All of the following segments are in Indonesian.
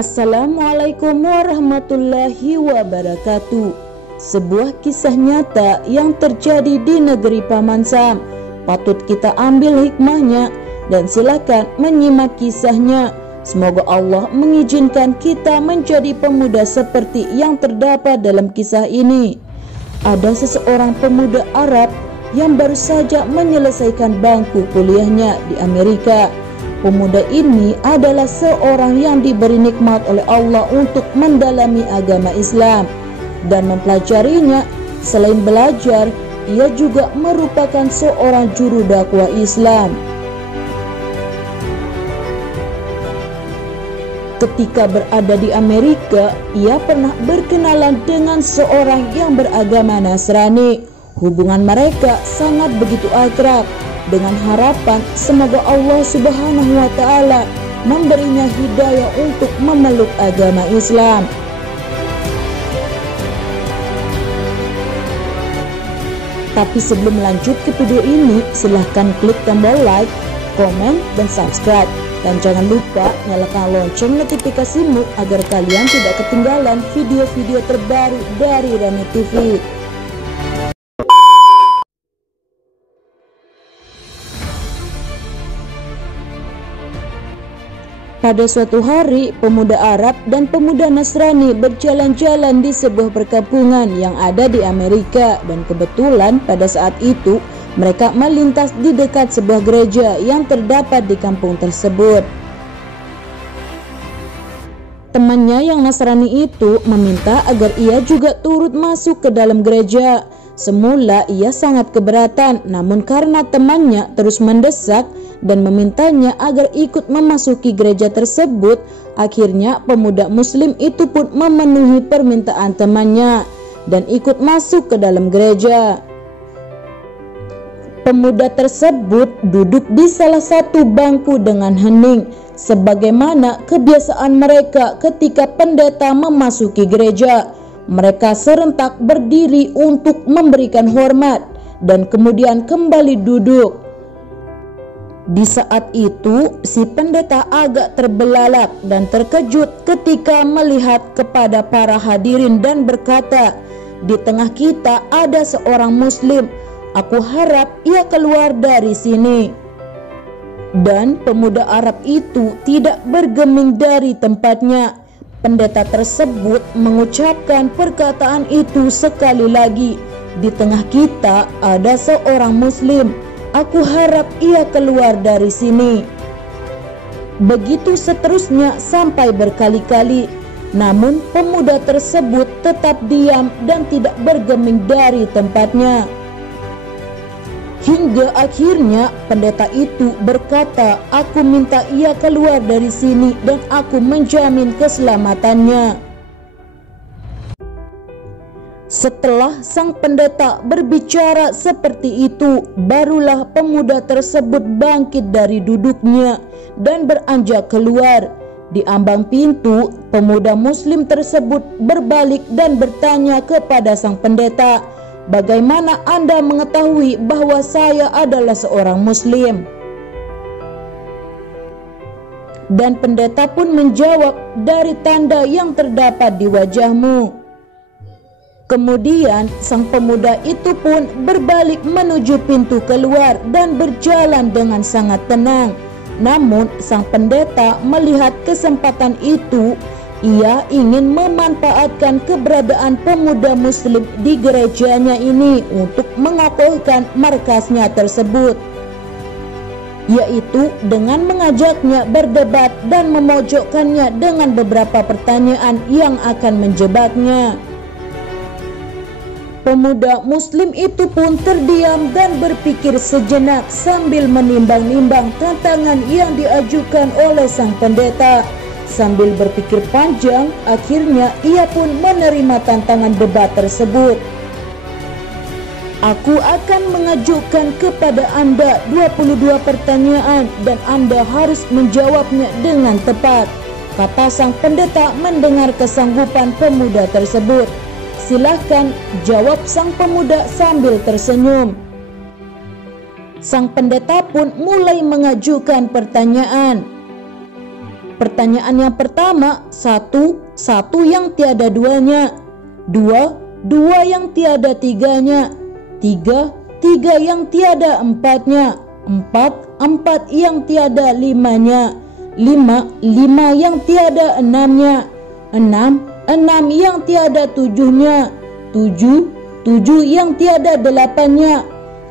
Assalamualaikum warahmatullahi wabarakatuh. Sebuah kisah nyata yang terjadi di negeri Paman Sam. Patut kita ambil hikmahnya dan silakan menyimak kisahnya. Semoga Allah mengizinkan kita menjadi pemuda seperti yang terdapat dalam kisah ini. Ada seseorang pemuda Arab yang baru saja menyelesaikan bangku kuliahnya di Amerika. Pemuda ini adalah seorang yang diberi nikmat oleh Allah untuk mendalami agama Islam dan mempelajarinya. Selain belajar, ia juga merupakan seorang juru dakwah Islam. Ketika berada di Amerika, ia pernah berkenalan dengan seorang yang beragama Nasrani. Hubungan mereka sangat begitu akrab, dengan harapan semoga Allah Subhanahu wa Ta'ala memberinya hidayah untuk memeluk agama Islam. Tapi sebelum lanjut ke video ini, silahkan klik tombol like, komen, dan subscribe. Dan jangan lupa nyalakan lonceng notifikasimu agar kalian tidak ketinggalan video-video terbaru dari Rani TV. Pada suatu hari, pemuda Arab dan pemuda Nasrani berjalan-jalan di sebuah perkampungan yang ada di Amerika, dan kebetulan pada saat itu mereka melintas di dekat sebuah gereja yang terdapat di kampung tersebut. Temannya yang Nasrani itu meminta agar ia juga turut masuk ke dalam gereja. Semula ia sangat keberatan, namun karena temannya terus mendesak dan memintanya agar ikut memasuki gereja tersebut, akhirnya pemuda muslim itu pun memenuhi permintaan temannya dan ikut masuk ke dalam gereja. Pemuda tersebut duduk di salah satu bangku dengan hening, sebagaimana kebiasaan mereka ketika pendeta memasuki gereja. Mereka serentak berdiri untuk memberikan hormat dan kemudian kembali duduk. Di saat itu, si pendeta agak terbelalak dan terkejut ketika melihat kepada para hadirin dan berkata, "Di tengah kita ada seorang muslim. Aku harap ia keluar dari sini." Dan pemuda Arab itu tidak bergeming dari tempatnya. Pendeta tersebut mengucapkan perkataan itu sekali lagi, "Di tengah kita ada seorang muslim. Aku harap ia keluar dari sini." Begitu seterusnya sampai berkali-kali. Namun pemuda tersebut tetap diam dan tidak bergeming dari tempatnya. Hingga akhirnya pendeta itu berkata, "Aku minta ia keluar dari sini dan aku menjamin keselamatannya." Setelah sang pendeta berbicara seperti itu, barulah pemuda tersebut bangkit dari duduknya dan beranjak keluar. Di ambang pintu, pemuda muslim tersebut berbalik dan bertanya kepada sang pendeta, "Bagaimana Anda mengetahui bahwa saya adalah seorang muslim?" Dan pendeta pun menjawab, "Dari tanda yang terdapat di wajahmu." Kemudian sang pemuda itu pun berbalik menuju pintu keluar dan berjalan dengan sangat tenang. Namun sang pendeta melihat kesempatan itu. Ia ingin memanfaatkan keberadaan pemuda muslim di gerejanya ini untuk mengokohkan markasnya tersebut, yaitu dengan mengajaknya berdebat dan memojokkannya dengan beberapa pertanyaan yang akan menjebaknya. Pemuda muslim itu pun terdiam dan berpikir sejenak sambil menimbang-nimbang tantangan yang diajukan oleh sang pendeta. Sambil berpikir panjang, akhirnya ia pun menerima tantangan debat tersebut. Aku akan mengajukan kepada Anda 22 pertanyaan dan Anda harus menjawabnya dengan tepat, kata sang pendeta mendengar kesanggupan pemuda tersebut. Silahkan jawab, sang pemuda sambil tersenyum. Sang pendeta pun mulai mengajukan pertanyaan. Pertanyaan yang pertama, satu yang tiada duanya. Dua yang tiada tiganya. Tiga yang tiada empatnya. Empat yang tiada limanya. Lima yang tiada enamnya. Enam yang tiada tujuhnya. Tujuh yang tiada delapannya.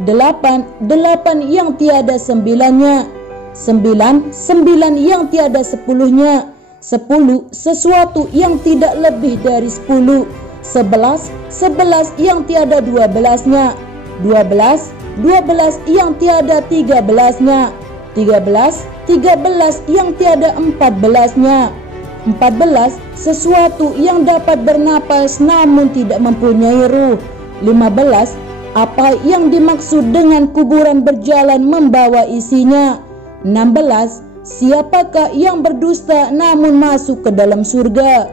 Delapan yang tiada sembilannya. Sembilan yang tiada sepuluhnya. 10 sesuatu yang tidak lebih dari 10. 11 yang tiada 12-nya. 12 yang tiada 13-nya. 13 yang tiada 14-nya. 14 sesuatu yang dapat bernapas namun tidak mempunyai ruh. 15 apa yang dimaksud dengan kuburan berjalan membawa isinya. 16 siapakah yang berdusta namun masuk ke dalam surga.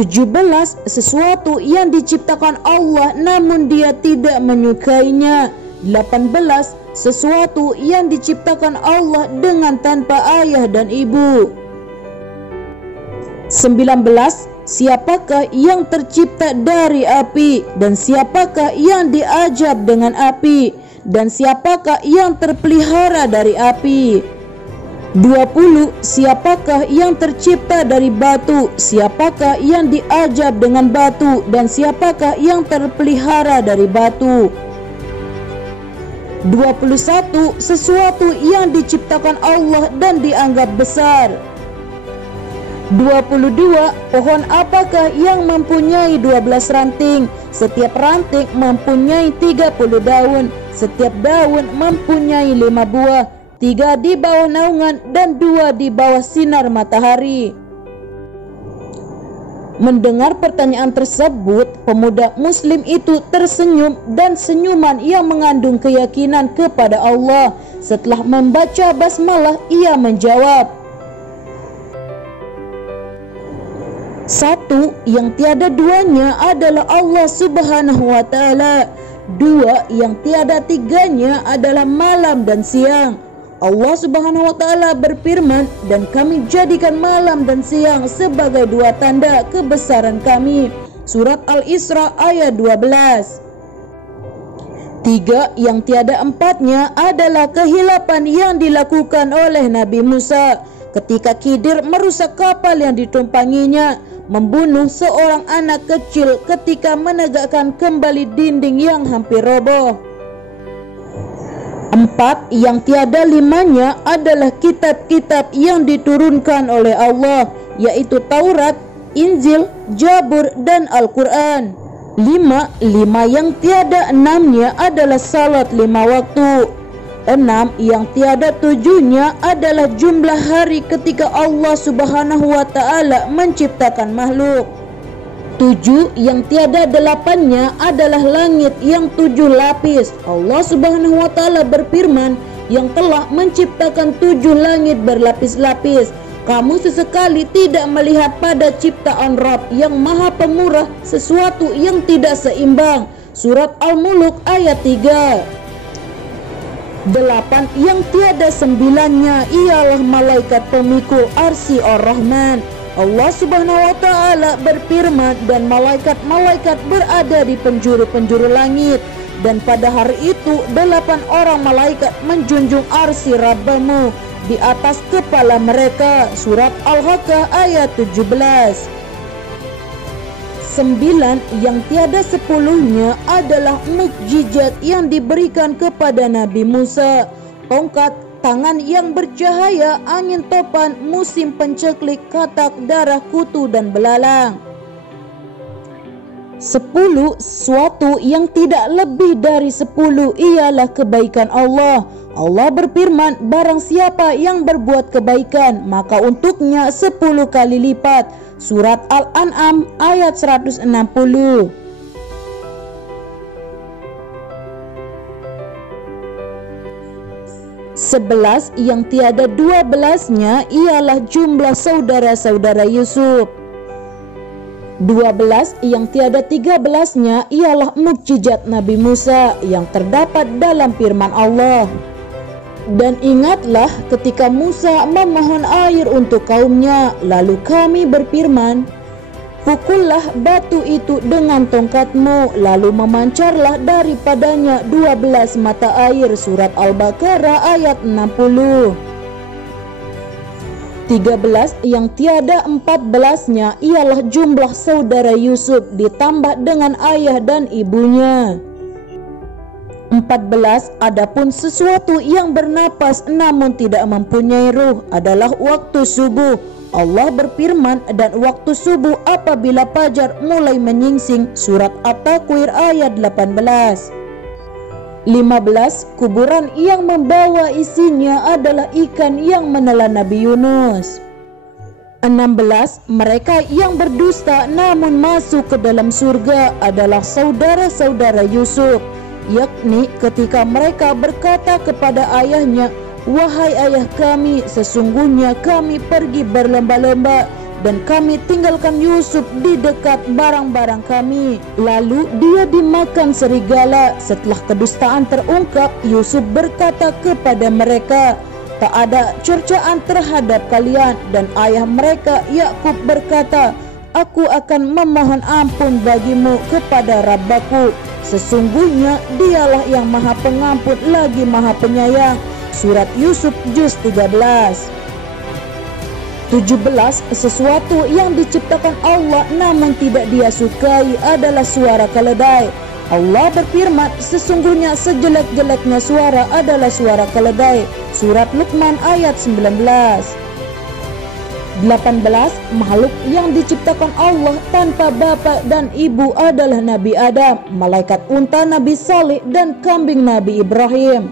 17 sesuatu yang diciptakan Allah namun dia tidak menyukainya. 18 sesuatu yang diciptakan Allah dengan tanpa ayah dan ibu. 19 siapakah yang tercipta dari api dan siapakah yang diajab dengan api dan siapakah yang terpelihara dari api. 20 siapakah yang tercipta dari batu, siapakah yang diajab dengan batu dan siapakah yang terpelihara dari batu. 21 sesuatu yang diciptakan Allah dan dianggap besar. 22 pohon apakah yang mempunyai 12 ranting, setiap ranting mempunyai 30 daun, setiap daun mempunyai 5 buah, 3 di bawah naungan dan 2 di bawah sinar matahari. Mendengar pertanyaan tersebut, pemuda muslim itu tersenyum dan senyuman yang mengandung keyakinan kepada Allah. Setelah membaca basmalah, ia menjawab, 1 yang tiada duanya adalah Allah Subhanahu wa Ta'ala. 2 yang tiada tiganya adalah malam dan siang. Allah Subhanahu wa Ta'ala berfirman, dan kami jadikan malam dan siang sebagai 2 tanda kebesaran kami. Surat Al-Isra ayat 12. 3 yang tiada empatnya adalah kehilapan yang dilakukan oleh Nabi Musa ketika Khidir merusak kapal yang ditumpanginya, membunuh seorang anak kecil ketika menegakkan kembali dinding yang hampir roboh. 4 yang tiada limanya adalah kitab-kitab yang diturunkan oleh Allah, yaitu Taurat, Injil, Zabur, dan Al-Quran. 5 yang tiada enamnya adalah salat 5 waktu. 6 yang tiada 7-nya adalah jumlah hari ketika Allah Subhanahu wa Ta'ala menciptakan makhluk. 7 yang tiada 8-nya adalah langit yang 7 lapis. Allah Subhanahu wa Ta'ala berfirman, yang telah menciptakan 7 langit berlapis-lapis. Kamu sesekali tidak melihat pada ciptaan Rabb yang Maha Pemurah sesuatu yang tidak seimbang. Surat Al-Muluk ayat 3. 8 yang tiada 9-nya ialah malaikat pemikul arsy Ar-Rahman. Allah Subhanahu wa Ta'ala berfirman, dan malaikat-malaikat berada di penjuru-penjuru langit, dan pada hari itu 8 orang malaikat menjunjung arsy Rabbamu di atas kepala mereka. Surat Al-Haqqah ayat 17. 9 yang tiada 10-nya adalah mukjizat yang diberikan kepada Nabi Musa, tongkat, tangan yang bercahaya, angin topan, musim penceklik, katak, darah, kutu, dan belalang. 10 sesuatu yang tidak lebih dari 10 ialah kebaikan Allah. Allah berfirman, barang siapa yang berbuat kebaikan, maka untuknya 10 kali lipat. Surat Al-An'am ayat 160. 11 yang tiada 12-nya ialah jumlah saudara-saudara Yusuf. 12 yang tiada 13-nya ialah mukjizat Nabi Musa yang terdapat dalam firman Allah. Dan ingatlah ketika Musa memohon air untuk kaumnya, lalu kami berfirman, pukullah batu itu dengan tongkatmu, lalu memancarlah daripadanya 12 mata air. Surat Al-Baqarah ayat 60. 13 yang tiada 14-nya ialah jumlah saudara Yusuf ditambah dengan ayah dan ibunya. 14 adapun sesuatu yang bernapas namun tidak mempunyai ruh adalah waktu subuh. Allah berfirman, dan waktu subuh apabila fajar mulai menyingsing. Surat At-Takwir ayat 18. 15 kuburan yang membawa isinya adalah ikan yang menelan Nabi Yunus. 16 mereka yang berdusta namun masuk ke dalam surga adalah saudara-saudara Yusuf, yakni ketika mereka berkata kepada ayahnya, wahai ayah kami, sesungguhnya kami pergi berlomba-lomba dan kami tinggalkan Yusuf di dekat barang-barang kami, lalu dia dimakan serigala. Setelah kedustaan terungkap, Yusuf berkata kepada mereka, tak ada cercaan terhadap kalian. Dan ayah mereka Yakub berkata, aku akan memohon ampun bagimu kepada Rabbaku, sesungguhnya dialah yang maha pengampun lagi maha penyayang. Surat Yusuf juz 13. 17 sesuatu yang diciptakan Allah namun tidak dia sukai adalah suara keledai. Allah berfirman, sesungguhnya sejelek-jeleknya suara adalah suara keledai. Surat Luqman ayat 19. 18 makhluk yang diciptakan Allah tanpa bapa dan ibu adalah Nabi Adam, malaikat unta Nabi Saleh, dan kambing Nabi Ibrahim.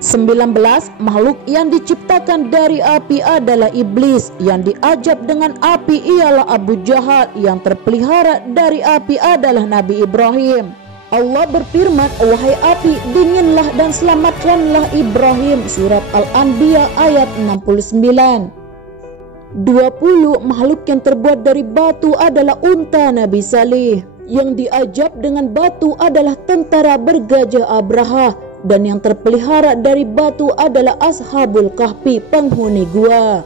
19 makhluk yang diciptakan dari api adalah iblis, yang diajab dengan api ialah Abu Jahal, yang terpelihara dari api adalah Nabi Ibrahim. Allah berfirman, wahai api, dinginlah dan selamatkanlah Ibrahim. Surat Al-Anbiya ayat 69. 20 makhluk yang terbuat dari batu adalah unta Nabi Saleh, yang diajab dengan batu adalah tentara bergajah Abraha, dan yang terpelihara dari batu adalah Ashabul Kahfi, penghuni gua.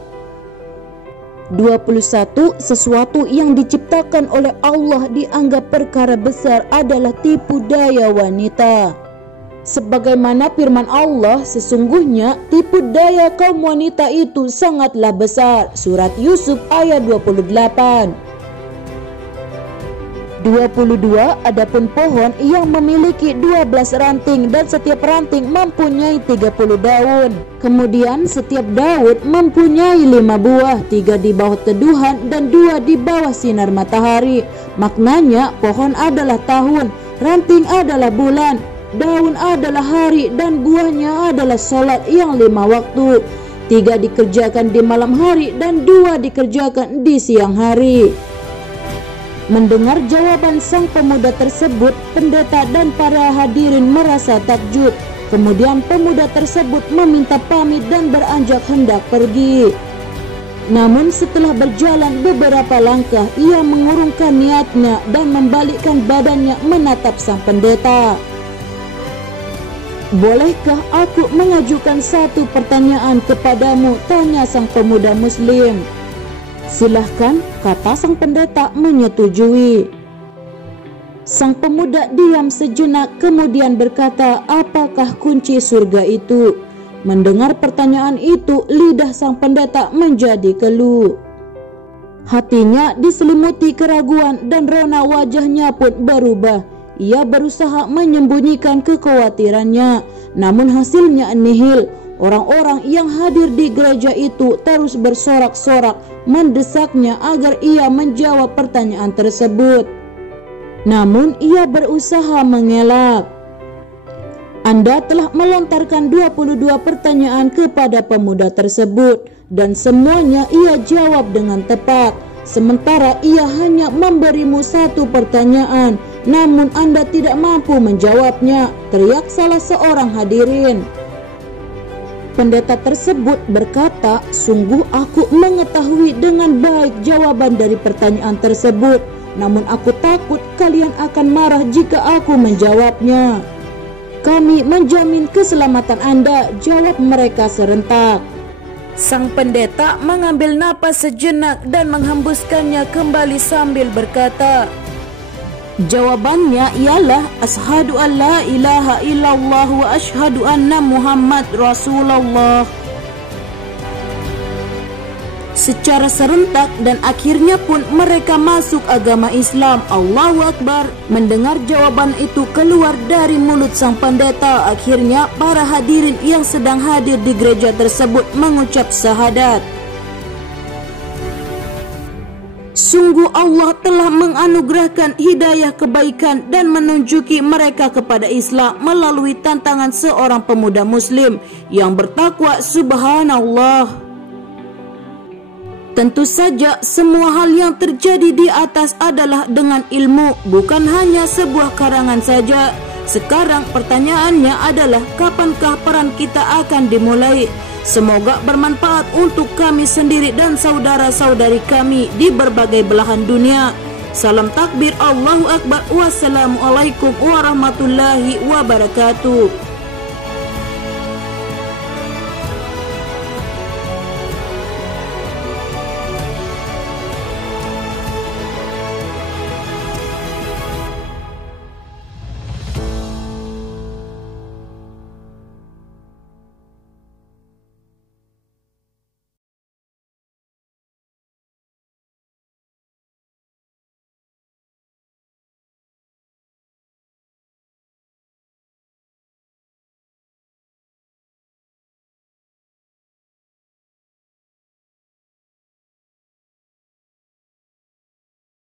21 sesuatu yang diciptakan oleh Allah dianggap perkara besar adalah tipu daya wanita. Sebagaimana firman Allah, sesungguhnya tipu daya kaum wanita itu sangatlah besar. Surat Yusuf ayat 28. 22 adapun pohon yang memiliki 12 ranting dan setiap ranting mempunyai 30 daun. Kemudian setiap daun mempunyai 5 buah, 3 di bawah teduhan dan 2 di bawah sinar matahari. Maknanya pohon adalah tahun, ranting adalah bulan, daun adalah hari, dan buahnya adalah salat yang 5 waktu. 3 dikerjakan di malam hari dan 2 dikerjakan di siang hari. Mendengar jawaban sang pemuda tersebut, pendeta dan para hadirin merasa takjub. Kemudian pemuda tersebut meminta pamit dan beranjak hendak pergi. Namun setelah berjalan beberapa langkah, ia mengurungkan niatnya dan membalikkan badannya menatap sang pendeta. Bolehkah aku mengajukan satu pertanyaan kepadamu? Tanya sang pemuda muslim. Silahkan, kata sang pendeta menyetujui. Sang pemuda diam sejenak kemudian berkata, apakah kunci surga itu? Mendengar pertanyaan itu, lidah sang pendeta menjadi keluh. Hatinya diselimuti keraguan dan rona wajahnya pun berubah. Ia berusaha menyembunyikan kekhawatirannya, namun hasilnya nihil. Orang-orang yang hadir di gereja itu terus bersorak-sorak mendesaknya agar ia menjawab pertanyaan tersebut. Namun ia berusaha mengelak. Anda telah melontarkan 22 pertanyaan kepada pemuda tersebut dan semuanya ia jawab dengan tepat. Sementara ia hanya memberimu satu pertanyaan, namun Anda tidak mampu menjawabnya, teriak salah seorang hadirin. Pendeta tersebut berkata, "Sungguh aku mengetahui dengan baik jawaban dari pertanyaan tersebut, namun aku takut kalian akan marah jika aku menjawabnya." "Kami menjamin keselamatan Anda," jawab mereka serentak. Sang pendeta mengambil napas sejenak dan menghembuskannya kembali sambil berkata, jawabannya ialah asyhadu an la ilaha illallah wa asyhadu anna Muhammad Rasulullah. Secara serentak dan akhirnya pun mereka masuk agama Islam. Allahu Akbar. Mendengar jawaban itu keluar dari mulut sang pendeta, akhirnya para hadirin yang sedang hadir di gereja tersebut mengucap syahadat. Sungguh Allah telah menganugerahkan hidayah kebaikan dan menunjuki mereka kepada Islam melalui tantangan seorang pemuda muslim yang bertakwa. Subhanallah. Tentu saja semua hal yang terjadi di atas adalah dengan ilmu, bukan hanya sebuah karangan saja. Sekarang pertanyaannya adalah kapankah peran kita akan dimulai? Semoga bermanfaat untuk kami sendiri dan saudara-saudari kami di berbagai belahan dunia. Salam takbir, Allahu Akbar, wassalamualaikum warahmatullahi wabarakatuh.